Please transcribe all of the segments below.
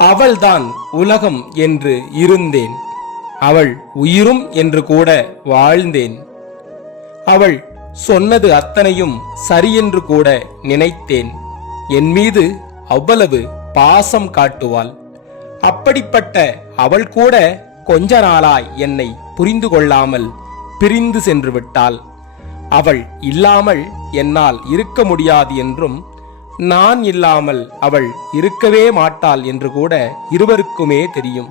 அவள்தான் உலகம் என்று இருந்தேன். அவள் உயிரும் என்று கூட வாழ்ந்தேன். அவள் சொன்னது அத்தனையும் சரியென்று கூட நினைத்தேன். என் மீது அவ்வளவு பாசம் காட்டுவாள். அப்படிப்பட்ட அவள் கூட கொஞ்ச நாளாய் என்னை புரிந்து கொள்ளாமல் பிரிந்து சென்று விட்டாள். அவள் இல்லாமல் என்னால் இருக்க முடியாது என்றும் நான் இல்லாமல் அவள் இருக்கவே மாட்டாள் என்று கூட இருவருக்குமே தெரியும்.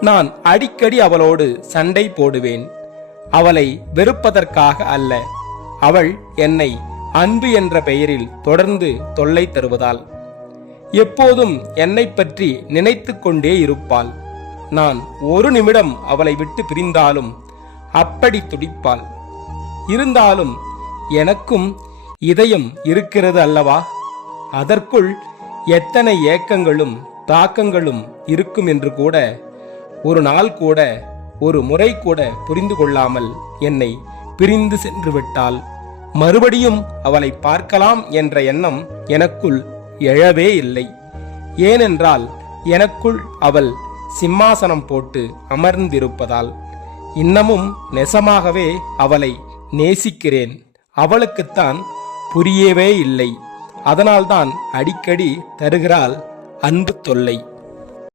நான் அடிக்கடி அவளோடு சண்டை போடுவேன். அவளை வெறுப்பதற்காக அல்ல. அவள் என்னை அன்பு என்ற பெயரில் தொடர்ந்து தொல்லை தருவதால். எப்போதும் என்னை பற்றி நினைத்து கொண்டே இருப்பாள். நான் ஒரு நிமிடம் அவளை விட்டு பிரிந்தாலும் அப்படி துடிப்பாள். இருந்தாலும் எனக்கும் இதயம் இருக்கிறது அல்லவா? அதற்குள் எத்தனை ஏக்கங்களும் தாக்கங்களும் இருக்கும் என்று கூட ஒரு நாள் கூட ஒரு முறை கூட புரிந்து கொள்ளாமல் என்னை பிரிந்து சென்று விட்டாள் மறுபடியும் அவளை பார்க்கலாம் என்ற எண்ணம் எனக்குள் எழவே இல்லை. ஏனென்றால் எனக்குள் அவள் சிம்மாசனம் போட்டு அமர்ந்திருப்பதால் இன்னமும் நெசமாகவே அவளை நேசிக்கிறேன். அவளுக்குத்தான் புரியவே இல்லை. அதனால்தான் அடிக்கடி தருகிறாள் அன்பு தொல்லை.